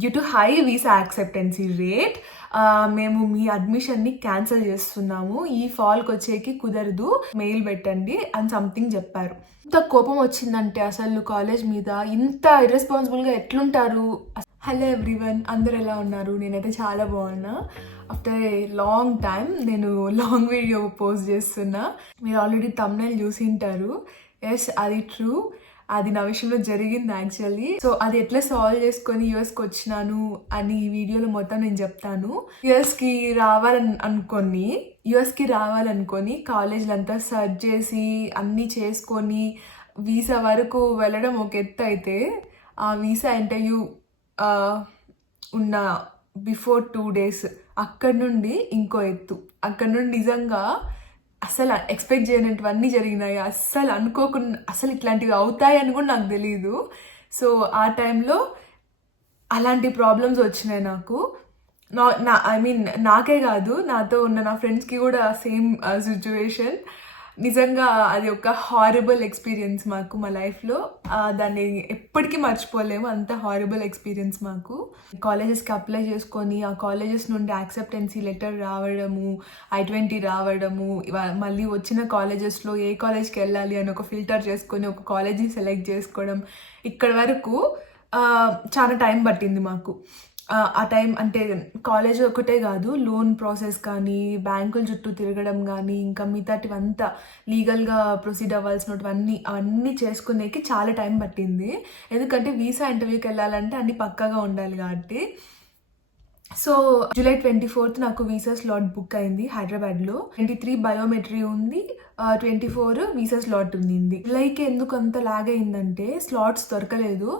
Due to high visa acceptancy rate మేము మీ అడ్మిషన్ని cancel చేస్తున్నాము, ఈ ఫాల్కి వచ్చేకి కుదరదు, మెయిల్ పెట్టండి అని సంథింగ్ చెప్పారు. ఇంత కోపం వచ్చిందంటే అసలు కాలేజ్ మీద ఇంత ఇర్రెస్పాన్సిబుల్గా ఎట్లుంటారు. హలో ఎవ్రీవన్, అందరు ఎలా ఉన్నారు? నేనైతే చాలా బాగున్నా. ఆఫ్టర్ ఏ లాంగ్ టైం నేను లాంగ్ వీడియో పోస్ట్ చేస్తున్నా. మీరు ఆల్రెడీ థంబ్నెయిల్ చూసి ఉంటారు. ఎస్, అది ట్రూ, అది నా విషయంలో జరిగింది యాక్చువల్లీ. సో అది ఎట్లా సాల్వ్ చేసుకొని యూఎస్కి వచ్చినాను అని ఈ వీడియోలో మొత్తం నేను చెప్తాను. యూఎస్కి రావాలనుకొని కాలేజ్లు అంతా సర్చ్ చేసి అన్నీ చేసుకొని వీసా వరకు వెళ్ళడం ఒక ఎత్తు అయితే, ఆ వీసా ఇంటర్వ్యూ ఉన్న బిఫోర్ 2 days అక్కడ నుండి ఇంకో ఎత్తు. అక్కడ నుండి నిజంగా అసలు ఎక్స్పెక్ట్ చేయనట్టువన్నీ జరిగినాయి. అస్సలు అనుకోకుండా అసలు ఇట్లాంటివి అవుతాయని కూడా నాకు తెలియదు. సో ఆ టైంలో అలాంటి ప్రాబ్లమ్స్ వచ్చినాయి నాకు. నాకే కాదు, నాతో ఉన్న నా ఫ్రెండ్స్కి కూడా సేమ్ సిచ్యువేషన్. నిజంగా అది ఒక హారబుల్ ఎక్స్పీరియన్స్ మాకు మా లైఫ్లో. దాన్ని ఎప్పటికీ మర్చిపోలేము, అంత హారబుల్ ఎక్స్పీరియన్స్ మాకు. కాలేజెస్కి అప్లై చేసుకొని ఆ కాలేజెస్ నుండి యాక్సెప్టెన్సీ లెటర్ రావడము, I-20 రావడము, మళ్ళీ వచ్చిన కాలేజెస్లో ఏ కాలేజ్కి వెళ్ళాలి అని ఒక ఫిల్టర్ చేసుకొని ఒక కాలేజ్ని సెలెక్ట్ చేసుకోవడం, ఇక్కడ వరకు చాలా టైం పట్టింది మాకు. ఆ టైం అంటే కాలేజ్ ఒకటే కాదు, లోన్ ప్రాసెస్ కానీ, బ్యాంకుల చుట్టూ తిరగడం కానీ, ఇంకా మిగతాటివంతా లీగల్గా ప్రొసీడ్ అవన్నీ చేసుకునేకి చాలా టైం పట్టింది. ఎందుకంటే వీసా ఇంటర్వ్యూకి వెళ్ళాలంటే అన్ని పక్కాగా ఉండాలి కాబట్టి. సో July 24th నాకు వీసా స్లాట్ బుక్ అయింది హైదరాబాద్లో. 23 బయోమెట్రీ ఉంది, 24 వీసా స్లాట్ ఉంది. జూలైకి ఎందుకు అంత లాగ్ అయిందంటే స్లాట్స్ దొరకలేదు.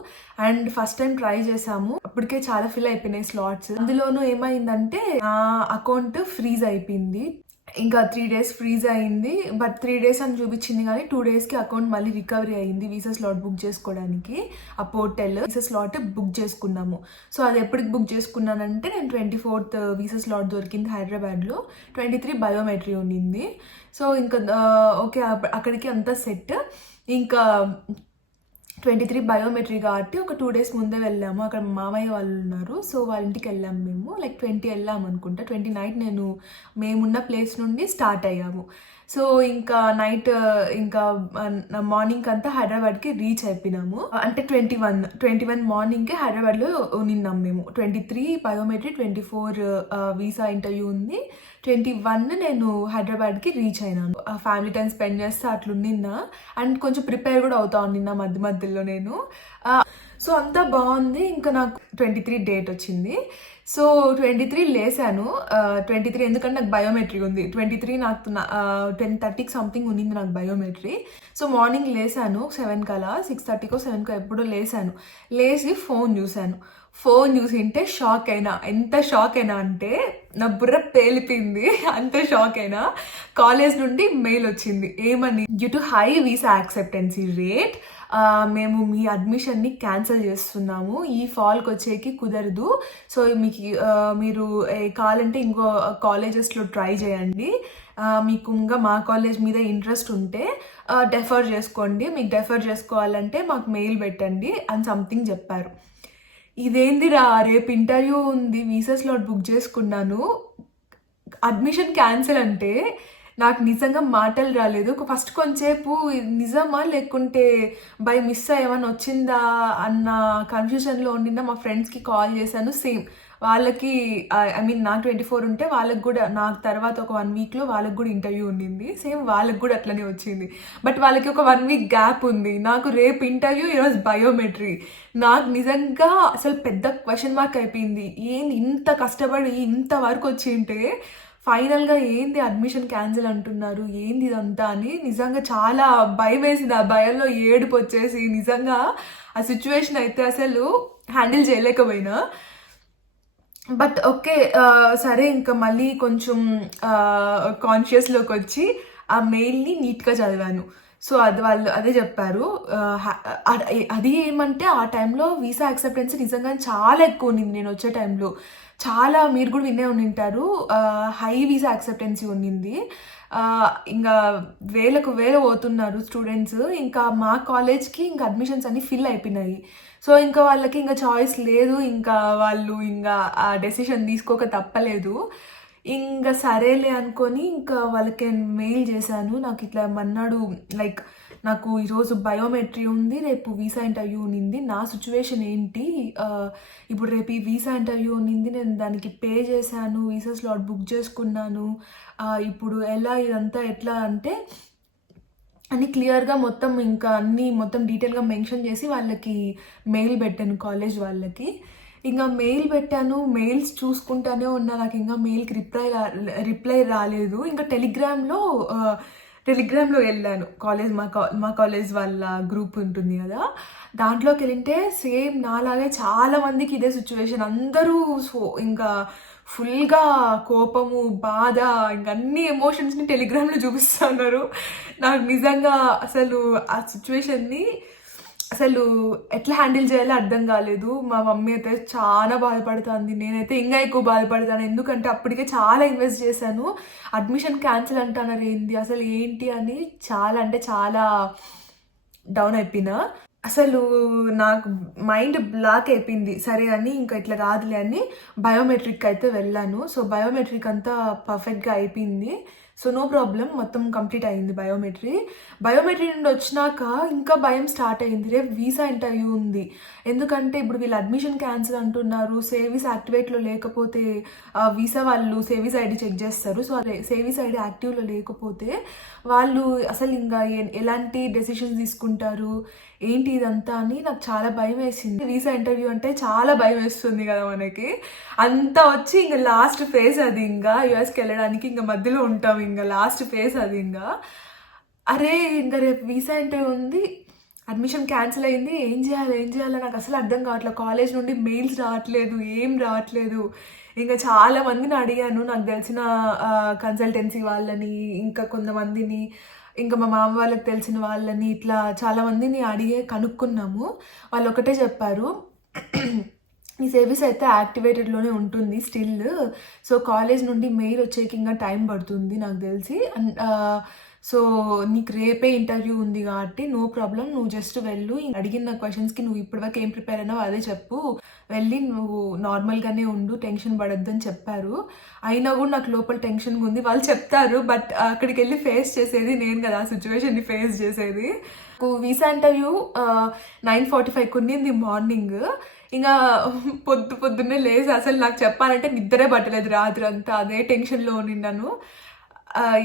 అండ్ ఫస్ట్ టైం ట్రై చేసాము, అప్పటికే చాలా ఫిల్ అయిపోయినాయి స్లాట్స్. అందులోనూ ఏమైందంటే నా అకౌంట్ ఫ్రీజ్ అయిపోయింది. ఇంకా 3 days ఫ్రీజ్ అయింది. బట్ 3 days అని చూపించింది కానీ 2 daysకి అకౌంట్ మళ్ళీ రికవరీ అయింది. వీసా స్లాట్ బుక్ చేసుకోవడానికి ఆ పోర్టల్ వీసా స్లాట్ బుక్ చేసుకున్నాము. సో అది ఎప్పటికి బుక్ చేసుకున్నానంటే నేను 24th వీసా స్లాట్ దొరికింది హైదరాబాద్లో. 23 బయోమెట్రీ ఉండింది. సో ఇంకా ఓకే, అక్కడికి అంతా సెట్. ఇంకా 23 బయోమెట్రీ కాబట్టి ఒక 2 days ముందే వెళ్ళాము. అక్కడ మామయ్య వాళ్ళు ఉన్నారు, సో వాళ్ళ ఇంటికి వెళ్ళాము మేము. 20 వెళ్ళాము అనుకుంటా. 20 నైట్ మేమున్న ప్లేస్ నుండి స్టార్ట్ అయ్యాము. సో ఇంకా నైట్ ఇంకా మార్నింగ్ అంతా హైదరాబాద్కి రీచ్ అయిపోయినాము. అంటే 21 మార్నింగ్కి హైదరాబాద్లో నిన్నాం మేము. 23 బయోమెట్రీ, 24 వీసా ఇంటర్వ్యూ ఉంది. 21 నేను హైదరాబాద్కి రీచ్ అయినాను. ఫ్యామిలీ టైం స్పెండ్ చేస్తే అట్లున్నా. అండ్ కొంచెం ప్రిపేర్ కూడా అవుతా ఉన్నిన్నా మధ్యలో నేను. సో అంతా బాగుంది. ఇంకా నాకు 23 డేట్ వచ్చింది. సో 23 లేసాను. 23 ఎందుకంటే నాకు బయోమెట్రీ ఉంది. 23 నాకు 10:30కి సంథింగ్ ఉన్నింది నాకు బయోమెట్రీ. సో మార్నింగ్ లేసాను 7 కలా, 6:30కో 7కో ఎప్పుడో లేసాను. లేచి ఫోన్ చూసింటే షాక్ అయినా. ఎంత షాక్ అయినా అంటే నా బుర్ర పేలిపోయింది, అంత షాక్ అయినా. కాలేజ్ నుండి మెయిల్ వచ్చింది, ఏమని, due to high visa acceptancy rate మేము మీ అడ్మిషన్ని క్యాన్సిల్ చేస్తున్నాము, ఈ ఫాల్కి వచ్చేకి కుదరదు. సో మీరు కావాలంటే ఇంకో కాలేజెస్లో ట్రై చేయండి, మీకు ఇంకా మా కాలేజ్ మీద ఇంట్రెస్ట్ ఉంటే డెఫర్ చేసుకోండి, మీకు డెఫర్ చేసుకోవాలంటే మాకు మెయిల్ పెట్టండి అని సంథింగ్ చెప్పారు. ఇదేందిరా, రేపు ఇంటర్వ్యూ ఉంది, వీసా స్లాట్ బుక్ చేసుకున్నాను, అడ్మిషన్ క్యాన్సిల్ అంటే నాకు నిజంగా మాటలు రాలేదు. ఫస్ట్ కొంచెంసేపు నిజమా లేకుంటే బై మిస్ ఏమైనా వచ్చిందా అన్న కన్ఫ్యూజన్లో ఉండినా మా ఫ్రెండ్స్కి కాల్ చేశాను. సేమ్ వాళ్ళకి నాకు 24 ఉంటే వాళ్ళకి కూడా నాకు తర్వాత ఒక 1 weekలో వాళ్ళకి కూడా ఇంటర్వ్యూ ఉండింది. సేమ్ వాళ్ళకి కూడా అట్లనే వచ్చింది. బట్ వాళ్ళకి ఒక 1 week గ్యాప్ ఉంది. నాకు రేపు ఇంటర్వ్యూ, ఈరోజు బయోమెట్రీ. నాకు నిజంగా అసలు పెద్ద క్వశ్చన్ మార్క్ అయిపోయింది. ఏంది ఇంత కష్టపడి ఇంతవరకు వచ్చి ఉంటే ఫైనల్గా ఏంది అడ్మిషన్ క్యాన్సిల్ అంటున్నారు, ఏంది ఇదంతా అని నిజంగా చాలా భయం వేసింది. ఆ భయంలో ఏడుపు వచ్చేసి నిజంగా ఆ సిచ్యువేషన్ అయితే అసలు హ్యాండిల్ చేయలేకపోయినా. బట్ ఓకే, సరే ఇంకా మళ్ళీ కొంచెం కాన్షియస్లోకి వచ్చి ఆ మెయిల్ని నీట్గా చదివాను. సో వాళ్ళు అదే చెప్పారు. అది ఏమంటే ఆ టైంలో వీసా యాక్సెప్టెన్సీ నిజంగా చాలా ఎక్కువ ఉంది. నేను వచ్చే టైంలో చాలా, మీరు కూడా వినే ఉంటారు, హై వీసా యాక్సెప్టెన్సీ ఉన్నింది. ఇంకా వేలకు పోతున్నారు స్టూడెంట్స్. ఇంకా మా కాలేజ్కి ఇంకా అడ్మిషన్స్ అన్ని ఫిల్ అయిపోయినాయి. సో ఇంకా వాళ్ళకి ఇంకా చాయిస్ లేదు, ఇంకా వాళ్ళు ఇంకా ఆ డెసిషన్ తీసుకోక తప్పలేదు. ఇంకా సరేలే అనుకొని ఇంకా వాళ్ళకి మెయిల్ చేశాను, నాకు ఇట్లా మన్నాడు లైక్ నాకు ఈరోజు బయోమెట్రీ ఉంది, రేపు వీసా ఇంటర్వ్యూ ఉన్నింది, నా సిచ్యువేషన్ ఏంటి, ఇప్పుడు రేపు ఈ వీసా ఇంటర్వ్యూ ఉన్నింది, నేను దానికి పే చేశాను, వీసా స్లాట్ బుక్ చేసుకున్నాను, ఇప్పుడు ఎలా ఇదంతా ఎట్లా అంటే అని క్లియర్గా మొత్తం ఇంకా అన్నీ మొత్తం డీటెయిల్గా మెన్షన్ చేసి వాళ్ళకి మెయిల్ పెట్టాను కాలేజ్ వాళ్ళకి. ఇంకా మెయిల్ పెట్టాను, మెయిల్స్ చూసుకుంటానే ఉన్నా, నాకు ఇంకా మెయిల్కి రిప్లై రాలేదు. ఇంకా టెలిగ్రామ్లో వెళ్ళాను కాలేజ్, మా కాలేజ్ వాళ్ళ గ్రూప్ ఉంటుంది కదా, దాంట్లోకి వెళ్తే సేమ్ నాలాగే చాలా మందికి ఇదే సిచ్యువేషన్. అందరూ ఇంకా ఫుల్గా కోపము, బాధ, ఇంకా అన్ని ఎమోషన్స్ని టెలిగ్రామ్లో చూపిస్తున్నారు. నాకు నిజంగా అసలు ఆ సిచ్యువేషన్ని అసలు ఎట్లా హ్యాండిల్ చేయాలో అర్థం కాలేదు. మా మమ్మీ అయితే చాలా బాధపడుతుంది, నేనైతే ఇంకా ఎక్కువ బాధపడతాను. ఎందుకంటే అప్పటికే చాలా ఇన్వెస్ట్ చేశాను, అడ్మిషన్ క్యాన్సిల్ అంటున్నారు ఏంటి అసలు ఏంటి అని చాలా అంటే చాలా డౌన్ అయిపోయినా. అసలు నాకు మైండ్ బ్లాక్ అయిపోయింది. సరే అని ఇంకా ఇట్లా కాదులే అని బయోమెట్రిక్ అయితే వెళ్ళాను. సో బయోమెట్రిక్ అంతా పర్ఫెక్ట్గా అయిపోయింది. సో నో ప్రాబ్లం, మొత్తం కంప్లీట్ అయింది బయోమెట్రీ నుండి వచ్చినాక ఇంకా భయం స్టార్ట్ అయింది. రేపు వీసా ఇంటర్వ్యూ ఉంది, ఎందుకంటే ఇప్పుడు వీళ్ళు అడ్మిషన్ క్యాన్సిల్ అంటున్నారు, సేవిస్ యాక్టివేట్లో లేకపోతే వీసా వాళ్ళు సేవిస్ ఐడి చెక్ చేస్తారు. సో అదే సేవిస్ ఐడి యాక్టివ్లో లేకపోతే వాళ్ళు అసలు ఇంకా ఎలాంటి డెసిషన్స్ తీసుకుంటారు ఏంటి ఇదంతా అని నాకు చాలా భయం వేసింది. వీసా ఇంటర్వ్యూ అంటే చాలా భయం వేస్తుంది కదా మనకి, అంతా వచ్చి ఇంకా లాస్ట్ ఫేజ్ అది, ఇంకా యూఎస్కి వెళ్ళడానికి ఇంకా మధ్యలో ఉంటాం, ఇంకా లాస్ట్ ఫేజ్ అది. ఇంకా అరే ఇంకా రేపు వీసా ఇంటర్వ్యూ ఉంది, అడ్మిషన్ క్యాన్సిల్ అయింది, ఏం చేయాలో నాకు అసలు అర్థం కావట్లేదు. కాలేజ్ నుండి మెయిల్స్ రావట్లేదు, ఏం రావట్లేదు. ఇంకా చాలా మందిని అడిగాను, నాకు తెలిసిన కన్సల్టెన్సీ వాళ్ళని, ఇంకా కొంతమందిని, ఇంకా మా మామ వాళ్ళకి తెలిసిన వాళ్ళని, ఇట్లా చాలా మందిని కనుక్కున్నాము. వాళ్ళు ఒకటే చెప్పారు, ఈ సర్వీస్ అయితే యాక్టివేటెడ్లోనే ఉంటుంది స్టిల్, సో కాలేజ్ నుండి మెయిల్ వచ్చేకి ఇంకా టైం పడుతుంది నాకు తెలిసి. సో నీకు రేపే ఇంటర్వ్యూ ఉంది కాబట్టి నో ప్రాబ్లం, నువ్వు జస్ట్ వెళ్ళు, అడిగిన క్వశ్చన్స్కి నువ్వు ఇప్పటివరకు ఏం ప్రిపేర్ అయినావు అదే చెప్పు, వెళ్ళి నువ్వు నార్మల్గానే ఉండు, టెన్షన్ పడొద్దు అని చెప్పారు. అయినా కూడా నాకు లోపల టెన్షన్గా ఉంది. వాళ్ళు చెప్తారు, బట్ అక్కడికి వెళ్ళి ఫేస్ చేసేది నేను కదా, ఆ సిచ్యువేషన్ని ఫేస్ చేసేది. నాకు వీసా ఇంటర్వ్యూ 9:45 ఉన్నింది మార్నింగ్. ఇంకా పొద్దున్నే లేసి అసలు నాకు చెప్పాలంటే నిద్రే పట్టలేదు రాత్రి అంతా, అదే టెన్షన్లో నిన్నాను.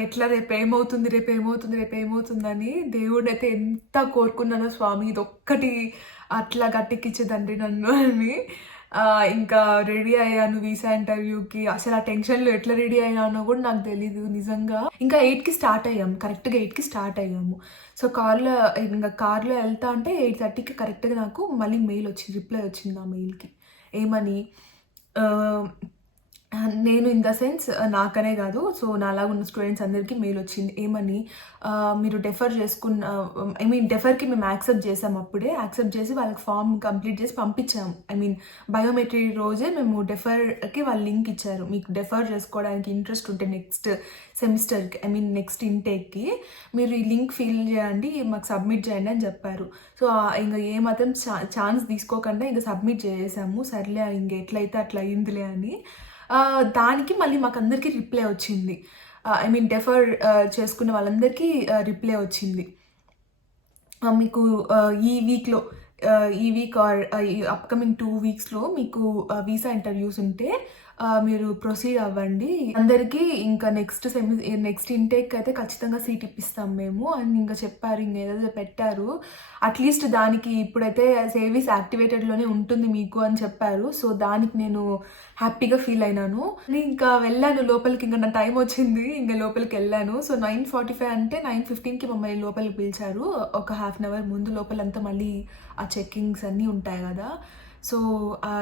ఎట్లా రేపు ఏమవుతుందని దేవుడిని అయితే ఎంత కోరుకున్నానో, స్వామి ఇది ఒక్కటి అట్లా గట్టెక్కించేదండి నన్ను అని. ఇంకా రెడీ అయ్యాను వీసా ఇంటర్వ్యూకి. అసలు ఆ టెన్షన్లో ఎట్లా రెడీ అయ్యానో కూడా నాకు తెలీదు నిజంగా. ఇంకా 8కి స్టార్ట్ అయ్యాము, కరెక్ట్గా 8కి స్టార్ట్ అయ్యాము. సో కార్లో వెళ్తా అంటే 8:30కి కరెక్ట్గా నాకు మళ్ళీ మెయిల్ వచ్చింది, రిప్లై వచ్చింది ఆ మెయిల్కి. ఏమని, నేను ఇన్ ద సెన్స్ నాకనే కాదు, సో నాలాగా ఉన్న స్టూడెంట్స్ అందరికీ మెయిల్ వచ్చింది. ఏమని, మీరు డెఫర్ డెఫర్కి మేము యాక్సెప్ట్ చేసాము, అప్పుడే యాక్సెప్ట్ చేసి వాళ్ళకి ఫామ్ కంప్లీట్ చేసి పంపించాము. బయోమెట్రీ రోజే మేము డెఫర్కి వాళ్ళు లింక్ ఇచ్చారు, మీకు డెఫర్ చేసుకోవడానికి ఇంట్రెస్ట్ ఉంటే నెక్స్ట్ సెమిస్టర్కి నెక్స్ట్ ఇంటేక్కి మీరు ఈ లింక్ ఫిల్ చేయండి, మాకు సబ్మిట్ చేయండి అని చెప్పారు. సో ఇంకా ఏమాత్రం ఛాన్స్ తీసుకోకుండా ఇంకా సబ్మిట్ చేసాము. సర్లే ఇంకా ఎట్లయితే అట్లా అయిందిలే అని. దానికి మళ్ళీ మాకు అందరికీ రిప్లై వచ్చింది, డెఫర్ చేసుకున్న వాళ్ళందరికీ రిప్లై వచ్చింది, మీకు ఈ వీక్ ఆర్ అప్కమింగ్ 2 వీక్స్లో మీకు వీసా ఇంటర్వ్యూస్ ఉంటే మీరు ప్రొసీడ్ అవ్వండి, అందరికీ ఇంకా నెక్స్ట్ ఇంటేక్ అయితే ఖచ్చితంగా సీట్ ఇప్పిస్తాం మేము అని ఇంకా చెప్పారు. ఇంకా ఏదో పెట్టారు, అట్లీస్ట్ దానికి ఇప్పుడైతే సర్వీస్ యాక్టివేటెడ్లోనే ఉంటుంది మీకు అని చెప్పారు. సో దానికి నేను హ్యాపీగా ఫీల్ అయినాను. ఇంకా వెళ్ళాను లోపలికి, ఇంకా నా టైం వచ్చింది, ఇంకా లోపలికి వెళ్ళాను. సో 9:45 అంటే 9:15కి మమ్మల్ని లోపలికి పిలిచారు. ఒక ½ అన్ అవర్ ముందు లోపలంతా మళ్ళీ ఆ చెక్కింగ్స్ అన్నీ ఉంటాయి కదా. సో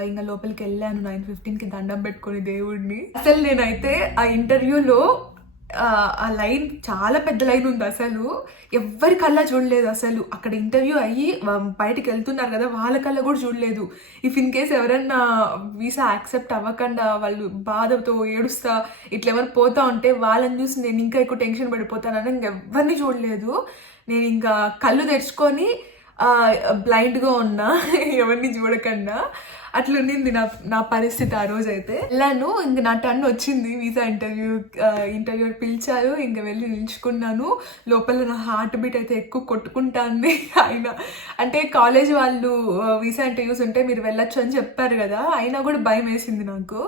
ఇంకా లోపలికి వెళ్ళాను 9:15కి దండం పెట్టుకొని దేవుడిని. అసలు నేనైతే ఆ ఇంటర్వ్యూలో ఆ లైన్ చాలా పెద్ద లైన్ ఉంది, అసలు ఎవ్వరి కల్లా చూడలేదు. అసలు అక్కడ ఇంటర్వ్యూ అయ్యి బయటకు వెళ్తున్నారు కదా, వాళ్ళ కల్లా కూడా చూడలేదు. ఇఫ్ ఇన్ కేస్ ఎవరన్నా వీసా యాక్సెప్ట్ అవ్వకుండా వాళ్ళు బాధతో ఏడుస్తా ఇట్లా ఎవరు పోతా ఉంటే వాళ్ళని చూసి నేను ఇంకా ఎక్కువ టెన్షన్ పడిపోతానని ఇంకెవ్వరిని చూడలేదు. నేను ఇంకా కళ్ళు తెరుచుకొని బ్లైండ్గా ఉన్నా ఎవరిని చూడకుండా అట్లుండింది నా పరిస్థితి ఆ రోజైతే. వెళ్ళాను, ఇంక నా టర్న్ వచ్చింది వీసా ఇంటర్వ్యూ పిలిచారు, ఇంక వెళ్ళి నిల్చుకున్నాను. లోపల నా హార్ట్ బీట్ అయితే ఎక్కువ కొట్టుకుంటాంది. అయినా అంటే కాలేజ్ వాళ్ళు వీసా ఇంటర్వ్యూస్ ఉంటే మీరు వెళ్ళొచ్చు అని చెప్పారు కదా, అయినా కూడా భయం వేసింది నాకు.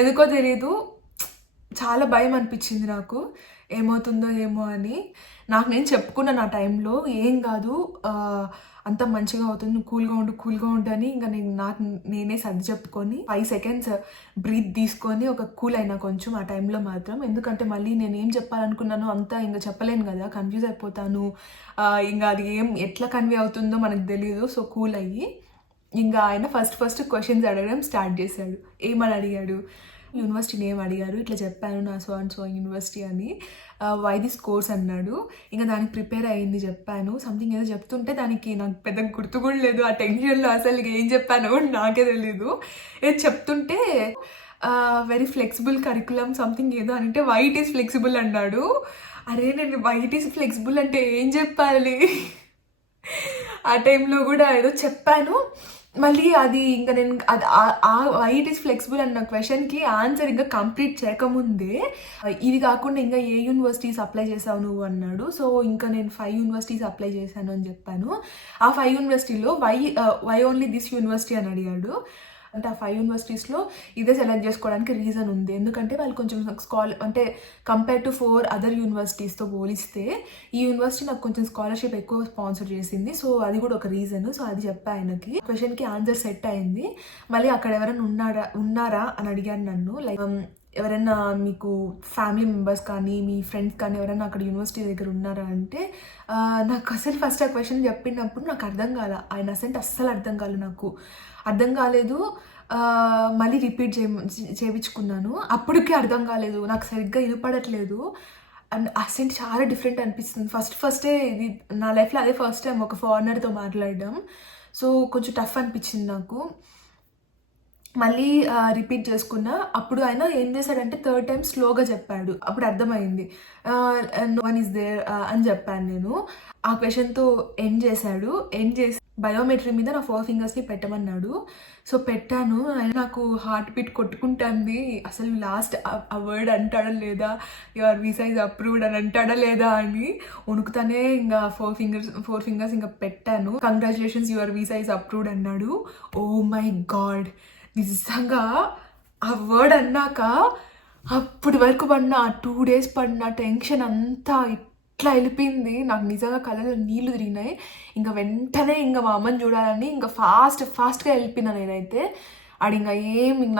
ఎందుకో తెలీదు, చాలా భయం అనిపించింది నాకు, ఏమవుతుందో ఏమో అని. నాకు నేను చెప్పుకున్నాను ఆ టైంలో, ఏం కాదు, అంత మంచిగా అవుతుంది, నువ్వు కూల్గా ఉండు అని. ఇంకా నేనే సర్ది చెప్పుకొని 5 seconds బ్రీత్ తీసుకొని ఒక కూల్ అయినా కొంచెం ఆ టైంలో మాత్రం. ఎందుకంటే మళ్ళీ నేను ఏం చెప్పాలనుకున్నానో అంతా ఇంకా చెప్పలేను కదా, కన్ఫ్యూజ్ అయిపోతాను. ఇంకా అది ఎట్లా కన్వే అవుతుందో మనకు తెలియదు. సో కూల్ అయ్యి ఇంకా ఆయన ఫస్ట్ క్వశ్చన్స్ అడగడం స్టార్ట్ చేశాడు. ఏమని అడిగాడు, యూనివర్సిటీ నేమ్ అడిగారు. ఇట్లా చెప్పాను నా సో అండ్ సో యూనివర్సిటీ అని. వై దిస్ కోర్స్ అన్నాడు. ఇంకా దానికి ప్రిపేర్ అయ్యింది చెప్పాను. సంథింగ్ ఏదో చెప్తుంటే దానికి నాకు పెద్ద గుర్తు కూడా లేదు. ఆ టెన్షన్లో అసలు ఏం చెప్పానో కూడా నాకే తెలీదు. ఏదో చెప్తుంటే వెరీ ఫ్లెక్సిబుల్ కరికులం సంథింగ్ ఏదో అంటే వై ఇట్ ఈస్ ఫ్లెక్సిబుల్ అన్నాడు. అరే నేను వై ఇట్ ఈస్ ఫ్లెక్సిబుల్ అంటే ఏం చెప్పాలి? ఆ టైంలో కూడా ఏదో చెప్పాను. మళ్ళీ అది ఇంకా నేను వై ఇట్ ఈస్ ఫ్లెక్సిబుల్ అన్న క్వశ్చన్కి ఆన్సర్ ఇంకా కంప్లీట్ చేయకముందే ఇది కాకుండా ఇంకా ఏ యూనివర్సిటీస్ అప్లై చేసావు నువ్వు అన్నాడు. సో ఇంకా నేను 5 యూనివర్సిటీస్ అప్లై చేశాను అని చెప్పాను. ఆ 5 యూనివర్సిటీలో వై ఓన్లీ దిస్ యూనివర్సిటీ అని అడిగాడు. అంటే ఆ 5 యూనివర్సిటీస్లో ఇదే సెలెక్ట్ చేసుకోవడానికి రీజన్ ఉంది. ఎందుకంటే వాళ్ళు కొంచెం అంటే కంపేర్ టు 4 అదర్ యూనివర్సిటీస్తో పోలిస్తే ఈ యూనివర్సిటీ నాకు కొంచెం స్కాలర్షిప్ ఎక్కువ స్పాన్సర్ చేసింది. సో అది కూడా ఒక రీజన్. సో అది చెప్పా ఆయనకి. క్వశ్చన్కి ఆన్సర్ సెట్ అయింది. మళ్ళీ అక్కడ ఎవరైనా ఉన్నారా అని అడిగాను నన్ను. లైక్ ఎవరైనా మీకు ఫ్యామిలీ మెంబర్స్ కానీ మీ ఫ్రెండ్స్ కానీ ఎవరైనా అక్కడ యూనివర్సిటీ దగ్గర ఉన్నారా అంటే నాకు అసలు ఫస్ట్ ఆ క్వశ్చన్ చెప్పినప్పుడు నాకు అర్థం కాల. ఆయన అస్సలు అర్థం కాలేదు, నాకు అర్థం కాలేదు. మళ్ళీ రిపీట్ చేయించుకున్నాను, అప్పటికే అర్థం కాలేదు, నాకు సరిగ్గా వినపడట్లేదు. అండ్ అసెంట్ చాలా డిఫరెంట్ అనిపిస్తుంది. ఫస్టే ఇది నా లైఫ్లో అదే ఫస్ట్ టైం ఒక ఫారినర్తో మాట్లాడడం. సో కొంచెం టఫ్ అనిపించింది నాకు. మళ్ళీ రిపీట్ చేసుకున్నా. అప్పుడు ఆయన ఏం చేశాడంటే 3rd time స్లోగా చెప్పాడు. అప్పుడు అర్థమైంది. నో వన్ ఈస్ దేర్ అని చెప్పాను నేను. ఆ క్వశ్చన్తో ఎండ్ చేసి బయోమెట్రీ మీద నా 4 ఫింగర్స్ని పెట్టమన్నాడు. సో పెట్టాను. ఆయన నాకు హార్ట్ బీట్ కొట్టుకుంటుంది. అసలు లాస్ట్ ఆ వర్డ్ అంటాడా లేదా, యువర్ వీసా ఇస్ అప్రూవ్డ్ అని అంటాడా లేదా అని వణుకుతానే ఇంకా 4 ఫింగర్స్ ఇంకా పెట్టాను. Congratulations, your visa is approved అన్నాడు. ఓ మై గాడ్, నిజంగా ఆ వర్డ్ అన్నాక అప్పటి వరకు పడిన 2 days పడిన టెన్షన్ అంతా ఇట్లా వెళ్ళిపోయింది. నాకు నిజంగా కళ్ళలో నీళ్లు తిరిగినాయి. ఇంకా వెంటనే ఇంకా మా అమ్మని చూడాలని ఇంకా ఫాస్ట్గా వెళ్ళిపోయినా నేనైతే. ఆడు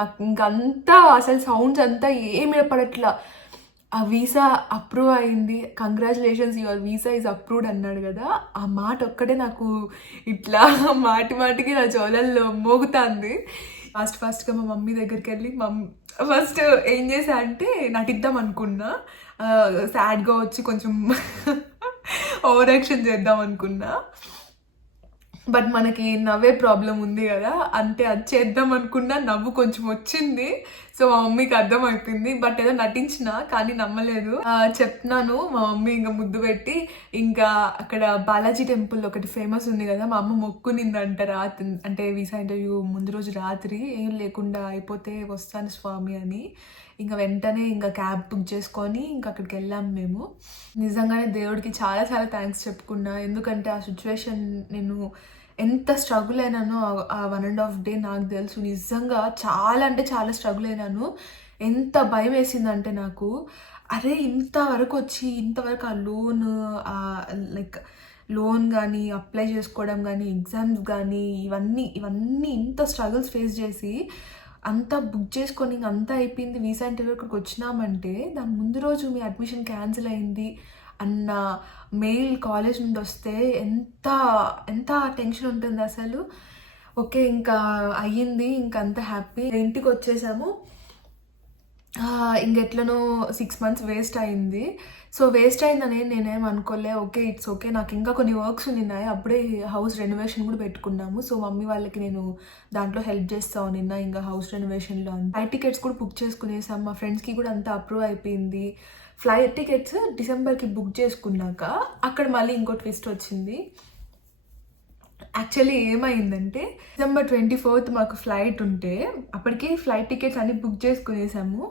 నాకు ఇంకంతా అసలు సౌండ్స్ అంతా ఏమి వినపడట్లా. ఆ వీసా అప్రూవ్ అయింది, congratulations, your visa is approved అన్నాడు కదా. ఆ మాట ఒక్కటే నాకు ఇట్లా మాటికి నా చెవులల్లో మోగుతుంది. ఫాస్ట్గా మా మమ్మీ దగ్గరికి వెళ్ళి ఫస్ట్ ఏం చేశా అంటే నటిద్దాం అనుకున్నా. సాడ్గా వచ్చి కొంచెం ఓవర్ యాక్షన్ చేద్దాం అనుకున్నా. బట్ మనకి నవ్వే ప్రాబ్లం ఉంది కదా, అంటే అది చేద్దాం అనుకున్నా, నవ్వు కొంచెం వచ్చింది. సో మా మమ్మీకి అర్థమైపోయింది. బట్ ఏదో నటించిన కానీ నమ్మలేదు. చెప్తున్నాను, మా మమ్మీ ఇంకా ముద్దు పెట్టి ఇంకా అక్కడ బాలాజీ టెంపుల్ ఒకటి ఫేమస్ ఉంది కదా, మా అమ్మ మొక్కునిందంట రాత్రి, అంటే వీసా ఇంటర్వ్యూ ముందు రోజు రాత్రి ఏం లేకుండా అయిపోతే వస్తాను స్వామి అని. ఇంకా వెంటనే ఇంకా క్యాబ్ బుక్ చేసుకొని ఇంకా అక్కడికి వెళ్ళాము మేము. నిజంగానే దేవుడికి చాలా థ్యాంక్స్ చెప్పుకున్నా. ఎందుకంటే ఆ సిచ్యువేషన్ నేను ఎంత స్ట్రగుల్ అయినానో ఆ 1.5 day నాకు తెలుసు. నిజంగా చాలా అంటే చాలా స్ట్రగుల్ అయినాను. ఎంత భయం వేసిందంటే నాకు, అరే ఇంతవరకు ఆ లోన్ కానీ అప్లై చేసుకోవడం కానీ ఎగ్జామ్స్ కానీ ఇవన్నీ ఇంత స్ట్రగుల్స్ ఫేస్ చేసి అంతా బుక్ చేసుకొని అంతా అయిపోయింది, వీసా ఇంటర్వ్యూ ఇక్కడికి వచ్చినామంటే దాని ముందు రోజు మీ అడ్మిషన్ క్యాన్సిల్ అయింది అన్న మెయిల్ కాలేజ్ నుండి వస్తే ఎంత టెన్షన్ ఉంటుంది అసలు. ఓకే ఇంకా అయ్యింది, ఇంకంత హ్యాపీ. ఇంటికి వచ్చేసాము. ఇంకెట్లనో 6 months వేస్ట్ అయింది. సో వేస్ట్ అయిందని నేనేం అనుకోలే. ఓకే ఇట్స్ ఓకే, నాకు ఇంకా కొన్ని వర్క్స్ ఉన్నాయి. అప్పుడే హౌస్ రెనోవేషన్ కూడా పెట్టుకున్నాము. సో మమ్మీ వాళ్ళకి నేను దాంట్లో హెల్ప్ చేస్తాను నిన్న ఇంకా హౌస్ రెనోవేషన్లో. ఫ్లైట్ టికెట్స్ కూడా బుక్ చేసుకునేసాం. మా ఫ్రెండ్స్కి కూడా అంతా అప్రూవ్ అయిపోయింది. ఫ్లైట్ టికెట్స్ డిసెంబర్కి బుక్ చేసుకున్నాక అక్కడ మళ్ళీ ఇంకో ట్విస్ట్ వచ్చింది. యాక్చువల్లీ ఏమైందంటే డిసెంబర్ 24th మాకు ఫ్లైట్ ఉంటే అప్పటికి ఫ్లైట్ టికెట్స్ అన్ని బుక్ చేసుకునేసాము.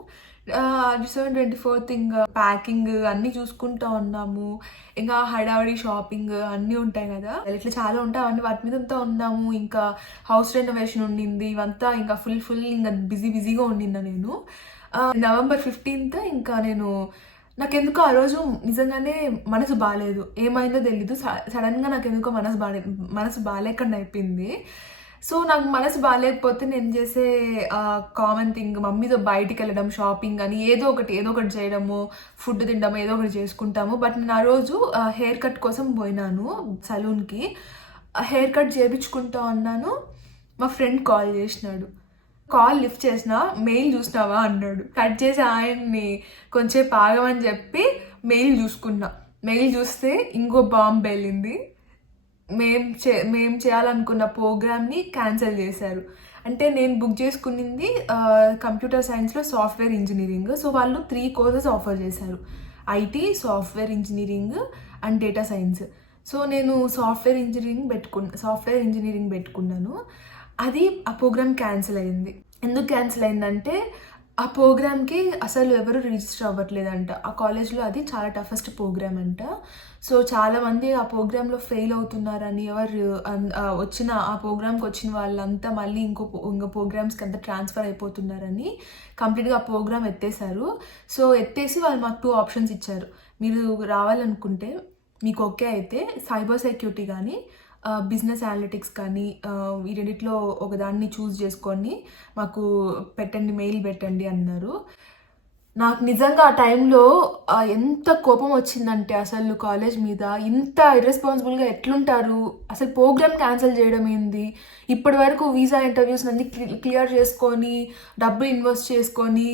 డిసెంబర్ 24th ఇంకా ప్యాకింగ్ అన్నీ చూసుకుంటూ ఉన్నాము. ఇంకా హడావిడి షాపింగ్ అన్నీ ఉంటాయి కదా, ఇట్లా చాలా ఉంటాయి, అవన్నీ వాటి మీద అంతా ఉన్నాము. ఇంకా హౌస్ రెనోవేషన్ ఉండింది, ఇవంతా ఇంకా ఫుల్ ఇంకా బిజీగా ఉండిందా నేను. నవంబర్ 15th ఇంకా నాకెందుకో ఆ రోజు నిజంగానే మనసు బాగాలేదు, ఏమైందో తెలీదు. సడన్గా నాకెందుకో మనసు బాగాలేకుండా అయిపోయింది. సో నాకు మనసు బాగాలేకపోతే నేను చేసే కామన్ థింగ్ మమ్మీతో బయటికి వెళ్ళడం, షాపింగ్ అని ఏదో ఒకటి చేయడము, ఫుడ్ తినడము, ఏదో ఒకటి చేసుకుంటాము. బట్ నేను ఆ రోజు హెయిర్ కట్ కోసం పోయినాను సలూన్కి. హెయిర్ కట్ చేయించుకుంటా ఉన్నాను, మా ఫ్రెండ్ కాల్ చేసినాడు. కాల్ లిఫ్ట్ చేసిన, మెయిల్ చూసినావా అన్నాడు. కట్ చేసి ఆయన్ని కొంచెం ఆగమని చెప్పి మెయిల్ చూసుకున్నా. మెయిల్ చూస్తే ఇంకో బాంబు వెళ్ళింది. మేము చేయాలనుకున్న ప్రోగ్రామ్ని క్యాన్సిల్ చేశారు. అంటే నేను బుక్ చేసుకునింది కంప్యూటర్ సైన్స్లో సాఫ్ట్వేర్ ఇంజనీరింగ్. సో వాళ్ళు 3 కోర్సెస్ ఆఫర్ చేశారు, IT, software engineering and data science. So నేను సాఫ్ట్వేర్ ఇంజనీరింగ్ పెట్టుకున్నాను. అది ఆ ప్రోగ్రామ్ క్యాన్సిల్ అయింది. ఎందుకు క్యాన్సిల్ అయిందంటే ఆ ప్రోగ్రామ్కి అసలు ఎవరు రిజిస్టర్ అవ్వట్లేదంట. ఆ కాలేజ్లో అది చాలా టఫెస్ట్ ప్రోగ్రామ్ అంట. సో చాలామంది ఆ ప్రోగ్రాంలో ఫెయిల్ అవుతున్నారని, వచ్చిన ఆ ప్రోగ్రామ్కి వచ్చిన వాళ్ళంతా మళ్ళీ ఇంకో ప్రోగ్రామ్స్కి అంతా ట్రాన్స్ఫర్ అయిపోతున్నారని కంప్లీట్గా ఆ ప్రోగ్రామ్ ఎత్తేసారు. సో ఎత్తేసి వాళ్ళు మాకు 2 ఆప్షన్స్ ఇచ్చారు. మీరు రావాలనుకుంటే మీకు ఓకే అయితే సైబర్ సెక్యూరిటీ కానీ బిజినెస్ అనలిటిక్స్ కానీ ఈ రెండిట్లో ఒకదాన్ని చూస్ చేసుకొని మాకు మెయిల్ పెట్టండి అన్నారు. నాకు నిజంగా ఆ టైంలో ఎంత కోపం వచ్చిందంటే అసలు కాలేజ్ మీద, ఇంత ఇర్రెస్పాన్సిబుల్గా ఎట్లుంటారు, అసలు ప్రోగ్రామ్ క్యాన్సిల్ చేయడం ఏంది, ఇప్పటి వరకు వీసా ఇంటర్వ్యూస్ అన్ని క్లియర్ చేసుకొని డబ్బులు ఇన్వెస్ట్ చేసుకొని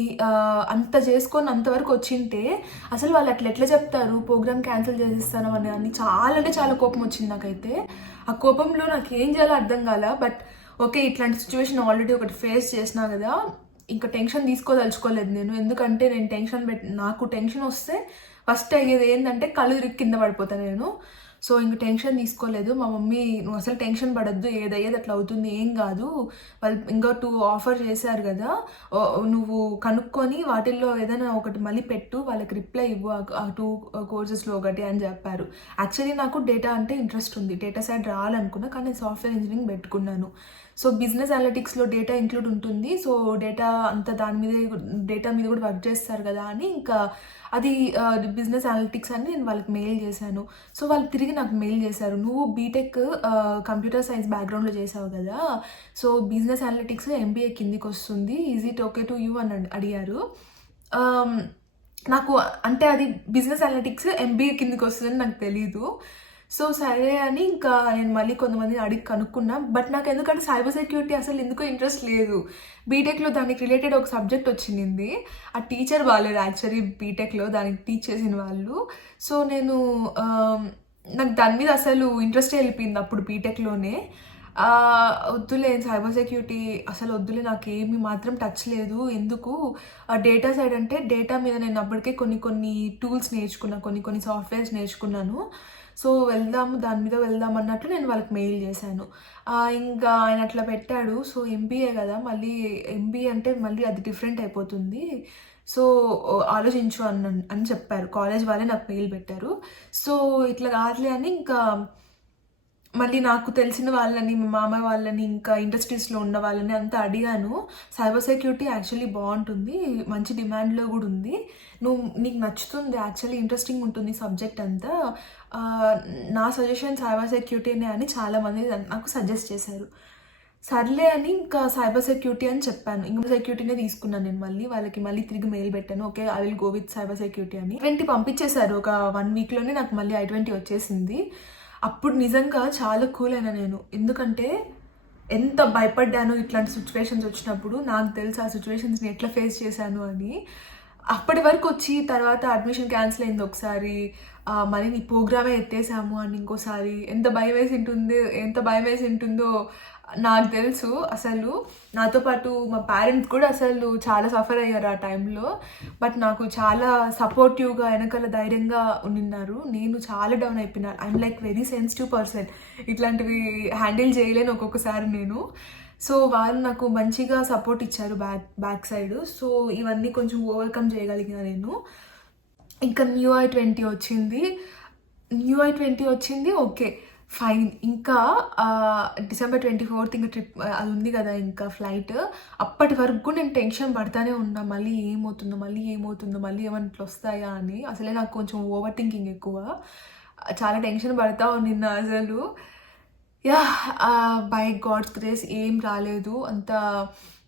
అంతవరకు వచ్చింటే అసలు వాళ్ళు ఎట్లా చెప్తారు ప్రోగ్రామ్ క్యాన్సిల్ చేసేస్తాను అని. అన్ని చాలా కోపం వచ్చింది నాకైతే. ఆ కోపంలో నాకు ఏం చేయాలో అర్థం కాల. బట్ ఓకే, ఇట్లాంటి సిచ్యువేషన్ ఆల్రెడీ ఒకటి ఫేస్ చేసినా కదా, ఇంకా టెన్షన్ తీసుకోదలుచుకోలేదు నేను. ఎందుకంటే నాకు టెన్షన్ వస్తే ఫస్ట్ అయ్యేది ఏంటంటే కళ్ళు తిరిగి కింద పడిపోతాను నేను. సో ఇంక టెన్షన్ తీసుకోలేదు. మా మమ్మీ, నువ్వు అసలు టెన్షన్ పడద్దు, ఏదయ్యేది అట్లా అవుతుంది, ఏం కాదు, వాళ్ళు ఇంకా 2 ఆఫర్ చేశారు కదా, నువ్వు కనుక్కొని వాటిల్లో ఏదైనా ఒకటి మళ్ళీ పెట్టు, వాళ్ళకి రిప్లై ఇవ్వు ఆ 2 కోర్సెస్లో ఒకటి అని చెప్పారు. యాక్చువల్లీ నాకు డేటా అంటే ఇంట్రెస్ట్ ఉంది, డేటా సైడ్ రావాలనుకున్నా, కానీ సాఫ్ట్వేర్ ఇంజనీరింగ్ పెట్టుకున్నాను. సో బిజినెస్ అనలిటిక్స్లో డేటా ఇంక్లూడ్ ఉంటుంది. సో డేటా అంతా డేటా మీద కూడా వర్క్ చేస్తారు కదా అని ఇంకా అది బిజినెస్ అనలిటిక్స్ అని నేను వాళ్ళకి మెయిల్ చేశాను. సో వాళ్ళు తిరిగి నాకు మెయిల్ చేశారు, నువ్వు బీటెక్ కంప్యూటర్ సైన్స్ బ్యాక్గ్రౌండ్లో చేసావు కదా, సో బిజినెస్ అనలిటిక్స్ ఎంబీఏ కిందికి వస్తుంది, is it okay to you అని అడిగారు. నాకు అంటే అది బిజినెస్ అనలిటిక్స్ ఎంబీఏ కిందికి వస్తుందని నాకు తెలీదు. సో సరే అని ఇంకా నేను మళ్ళీ కొంతమందిని అడిగి కనుక్కున్నా. బట్ నాకు ఎందుకంటే సైబర్ సెక్యూరిటీ అసలు ఎందుకో ఇంట్రెస్ట్ లేదు. బీటెక్లో దానికి రిలేటెడ్ ఒక సబ్జెక్ట్ వచ్చింది, ఆ టీచర్ బాగాలేదు యాక్చువల్లీ బీటెక్లో దానికి టీచ్ చేసిన వాళ్ళు. సో నాకు దాని మీద అసలు ఇంట్రెస్ట్ వెళ్ళిపోయింది అప్పుడు బీటెక్లోనే. వద్దులే సైబర్ సెక్యూరిటీ అసలు వద్దులే, నాకేమి మాత్రం టచ్ లేదు. ఎందుకు డేటా సైడ్ అంటే డేటా మీద నేను అప్పటికే కొన్ని టూల్స్ నేర్చుకున్నాను, కొన్ని సాఫ్ట్వేర్స్ నేర్చుకున్నాను. సో దాని మీద వెళ్దాం అన్నట్లు నేను వాళ్ళకి మెయిల్ చేశాను. ఇంకా ఆయన అట్లా పెట్టాడు. సో ఎంబీఏ కదా, మళ్ళీ ఎంబీఏ అంటే మళ్ళీ అది డిఫరెంట్ అయిపోతుంది, సో ఆలోచించు అని చెప్పారు. కాలేజ్ వాళ్ళే నాకు మెయిల్ పెట్టారు. సో ఇట్లా కాదులే అని ఇంకా మళ్ళీ నాకు తెలిసిన వాళ్ళని, మా మామ వాళ్ళని, ఇంకా ఇండస్ట్రీస్లో ఉన్న వాళ్ళని అంతా అడిగాను. సైబర్ సెక్యూరిటీ యాక్చువల్లీ బాగుంటుంది, మంచి డిమాండ్లో కూడా ఉంది, నీకు నచ్చుతుంది, యాక్చువల్లీ ఇంట్రెస్టింగ్ ఉంటుంది సబ్జెక్ట్ అంతా, నా సజెషన్ సైబర్ సెక్యూరిటీనే అని చాలామంది నాకు సజెస్ట్ చేశారు. సర్లే అని ఇంకా సైబర్ సెక్యూరిటీ అని చెప్పాను. ఇంకా సెక్యూరిటీనే తీసుకున్నాను నేను. వాళ్ళకి తిరిగి మెయిల్ పెట్టాను, okay I will go with cyber security అని. I-20 పంపించేశారు. ఒక 1 వీక్లోనే నాకు మళ్ళీ I-20 వచ్చేసింది. అప్పుడు నిజంగా చాలా కూల్ అయినా నేను, ఎందుకంటే ఎంత భయపడ్డాను ఇట్లాంటి సిచ్యువేషన్స్ వచ్చినప్పుడు. నాకు తెలుసు ఆ సిచ్యువేషన్స్ని ఎట్లా ఫేస్ చేశాను అని. అప్పటి వరకు వచ్చి తర్వాత అడ్మిషన్ క్యాన్సిల్ అయింది ఒకసారి, మళ్ళీ నీ ప్రోగ్రామే ఎత్తేసాము అని ఇంకోసారి ఎంత భయం వేసి ఉంటుందో నాకు తెలుసు అసలు నాతో పాటు మా పేరెంట్స్ కూడా అసలు చాలా సఫర్ అయ్యారు ఆ టైంలో. బట్ నాకు చాలా సపోర్టివ్గా వెనకాల ధైర్యంగా ఉండిన్నారు. నేను చాలా డౌన్ అయిపోయినా. I'm like very sensitive person. ఇట్లాంటివి హ్యాండిల్ చేయలేను ఒక్కొక్కసారి నేను. సో వాళ్ళు నాకు మంచిగా సపోర్ట్ ఇచ్చారు బ్యాక్ సైడ్. సో ఇవన్నీ కొంచెం ఓవర్కమ్ చేయగలిగిన నేను. ఇంకా న్యూ i20 వచ్చింది. Okay fine. ఇంకా December 24th ఇంకా ట్రిప్ అది ఉంది కదా ఇంకా ఫ్లైట్. అప్పటి వరకు నేను టెన్షన్ పడతానే ఉన్నా, మళ్ళీ ఏమవుతుందో మళ్ళీ ఏమన్నా ఇట్లా వస్తాయా అని. అసలే నాకు కొంచెం ఓవర్ థింకింగ్ ఎక్కువ, చాలా టెన్షన్ పడతా నిన్న అసలు. యా బై గాడ్స్ గ్రేస్ ఏం రాలేదు, అంత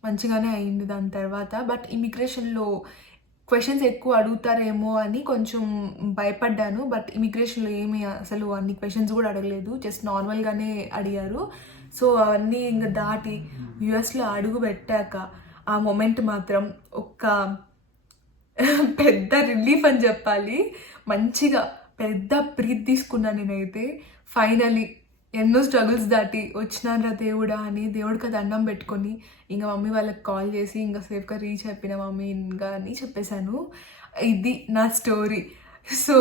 మంచిగానే అయింది దాని తర్వాత. బట్ ఇమిగ్రేషన్లో క్వశ్చన్స్ ఎక్కువ అడుగుతారేమో అని కొంచెం భయపడ్డాను. బట్ ఇమిగ్రేషన్లో ఏమి అసలు అన్ని క్వశ్చన్స్ కూడా అడగలేదు, జస్ట్ నార్మల్గానే అడిగారు. సో అవన్నీ ఇంకా దాటి యుఎస్లో అడుగు పెట్టాక ఆ మొమెంట్ మాత్రం ఒక పెద్ద రిలీఫ్ అని చెప్పాలి. మంచిగా పెద్ద బ్రీత్ తీసుకున్నాను నేనైతే. ఫైనలీ ఎన్నో స్ట్రగుల్స్ దాటి వచ్చినారా దేవుడా అని దేవుడికి దండం పెట్టుకొని ఇంకా మమ్మీ వాళ్ళకి కాల్ చేసి ఇంకా సేఫ్గా రీచ్ అయిపోయిన మమ్మీ ఇంకా అని చెప్పేశాను. ఇది నా స్టోరీ. సో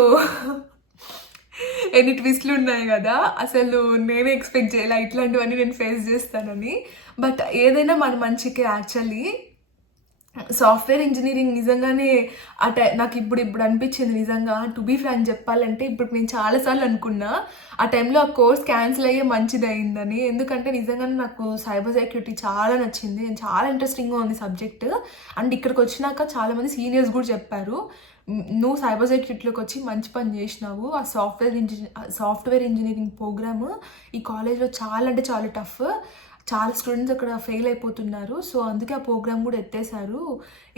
ఎన్ని ట్విస్ట్లు ఉన్నాయి కదా, అసలు నేనే ఎక్స్పెక్ట్ చేయాలి ఇట్లాంటివన్నీ నేను ఫేస్ చేస్తానని. బట్ ఏదైనా మన మంచికే. యాక్చువల్లీ సాఫ్ట్వేర్ ఇంజనీరింగ్ నిజంగానే నాకు ఇప్పుడు అనిపించింది నిజంగా. టు బీ ఫ్రాంక్ చెప్పాలంటే ఇప్పుడు నేను చాలాసార్లు అనుకున్నా ఆ టైంలో ఆ కోర్స్ క్యాన్సిల్ అయ్యే మంచిది అయిందని. ఎందుకంటే నిజంగానే నాకు సైబర్ సెక్యూరిటీ చాలా నచ్చింది, నేను చాలా ఇంట్రెస్టింగ్గా ఉంది సబ్జెక్ట్. అండ్ ఇక్కడికి వచ్చినాక చాలామంది సీనియర్స్ కూడా చెప్పారు, నువ్వు సైబర్ సెక్యూరిటీలోకి వచ్చి మంచి పని చేసినావు. ఆ సాఫ్ట్వేర్ ఇంజనీరింగ్ ప్రోగ్రామ్ ఈ కాలేజ్లో చాలా అంటే చాలా టఫ్, చాలా స్టూడెంట్స్ అక్కడ ఫెయిల్ అయిపోతున్నారు. సో అందుకే ఆ ప్రోగ్రామ్ కూడా ఎత్తేసారు.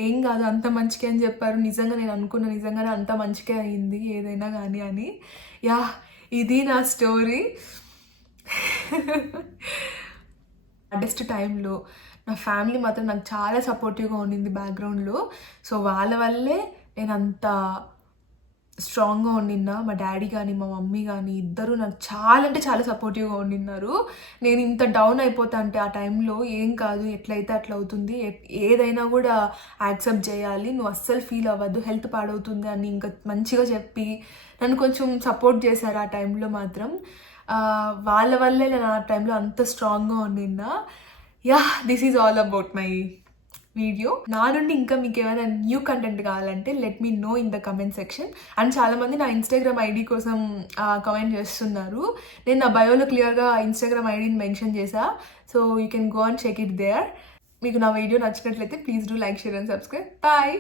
ఏం కాదు అంత మంచిగా అని చెప్పారు. నిజంగా నేను అనుకున్నా నిజంగానే అంత మంచిగా అయింది ఏదైనా కానీ అని. యా ఇది నా స్టోరీ. హార్డెస్ట్ టైంలో నా ఫ్యామిలీ మాత్రం నాకు చాలా సపోర్టివ్గా ఉండింది బ్యాక్గ్రౌండ్లో. సో వాళ్ళ వల్లే నేను అంత స్ట్రాంగ్గా ఉండినా. మా డాడీ కానీ మా మమ్మీ కానీ ఇద్దరు నాకు చాలా అంటే చాలా సపోర్టివ్గా ఉండిన్నారు. నేను ఇంత డౌన్ అయిపోతా అంటే ఆ టైంలో ఏం కాదు, ఎట్లయితే అట్లా అవుతుంది, ఏదైనా కూడా యాక్సెప్ట్ చేయాలి, నువ్వు అస్సలు ఫీల్ అవ్వద్దు, హెల్త్ పాడవుతుంది అని ఇంకా మంచిగా చెప్పి నన్ను కొంచెం సపోర్ట్ చేశారు ఆ టైంలో మాత్రం. వాళ్ళ వల్లే నేను ఆ టైంలో అంత స్ట్రాంగ్గా ఉండినా. Yeah this is all about my video. నా నుండి ఇంకా మీకు ఏమైనా న్యూ కంటెంట్ కావాలంటే let me know in the comment section. And చాలామంది నా ఇన్స్టాగ్రామ్ ఐడి కోసం కమెంట్ చేస్తున్నారు. నేను నా బయోలో క్లియర్గా ఇన్స్టాగ్రామ్ ఐడిని మెన్షన్ చేశా. So you can go and check it there. మీకు నా వీడియో నచ్చినట్లయితే please do like, share and subscribe. Bye.